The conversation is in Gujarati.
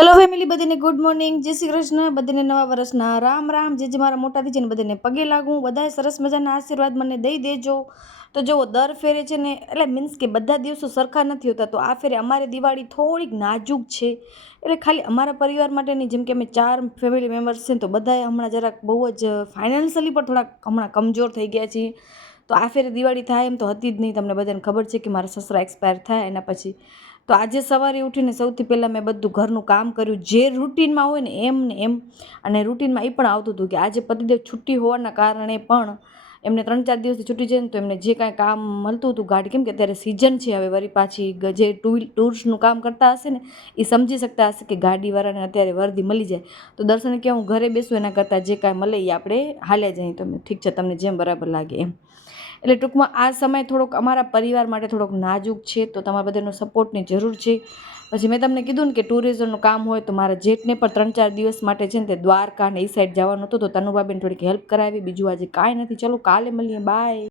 હેલો ફેમિલી, બધાને ગુડ મોર્નિંગ, જય શ્રી કૃષ્ણ. બધાને નવા વર્ષના રામ રામ. જે મારા મોટા દીજે ને બધાને પગે લાગું. બધાએ સરસ મજાના આશીર્વાદ મને દઈ દેજો. તો જુઓ, દર ફેરે છે ને, એટલે મીન્સ કે બધા દિવસો સરખા નથી હોતા. તો આ ફેરે અમારી દિવાળી થોડીક નાજુક છે. એટલે ખાલી અમારા પરિવાર માટેની, જેમ કે અમે 4 ફેમિલી મેમ્બર્સ છે, તો બધાએ હમણાં જરાક બહુ જ ફાઇનાન્શિયલી પણ થોડાક હમણાં કમજોર થઈ ગયા છીએ. તો આ ફેરે દિવાળી થાય એમ તો હતી જ નહીં. તમને બધાને ખબર છે કે મારા સસરા એક્સપાયર થાય એના પછી. તો આજે સવારે ઉઠીને સૌથી પહેલાં મેં બધું ઘરનું કામ કર્યું, જે રૂટીનમાં હોય ને એમ. અને રૂટીનમાં એ પણ આવતું હતું કે આજે પતિદેવ છુટ્ટી હોવાના કારણે પણ એમને 3-4 દિવસથી છૂટી છે ને, તો એમને જે કાંઈ કામ મળતું હતું ગાડી, કેમ કે અત્યારે સિઝન છે હવે વળી પાછી, જે ટૂર્સનું કામ કરતા હશે ને એ સમજી શકતા હશે કે ગાડીવાળાને અત્યારે વર્દી મળી જાય. તો દર્શન કે હું ઘરે બેસું એના કરતાં જે કાંઈ મળે એ આપણે હાલ્યા જઈએ. તો ઠીક છે, તમને જેમ બરાબર લાગે એમ. એટલે ટૂંકમાં આ સમય થોડોક અમારા પરિવાર માટે થોડોક નાજુક છે. તો તમારા બધાનો સપોર્ટની જરૂર છે. પછી મેં તમને કીધું ને કે ટુરિઝમનું કામ હોય તો મારા જેઠને પણ 3-4 દિવસ માટે છે ને તે દ્વારકા ને એ સાઈડ જવાનું હતું. તો તનુભાબેન થોડીક હેલ્પ કરાવી. બીજું આજે કાંઈ નથી. ચલો કાલે મળીએ, બાય.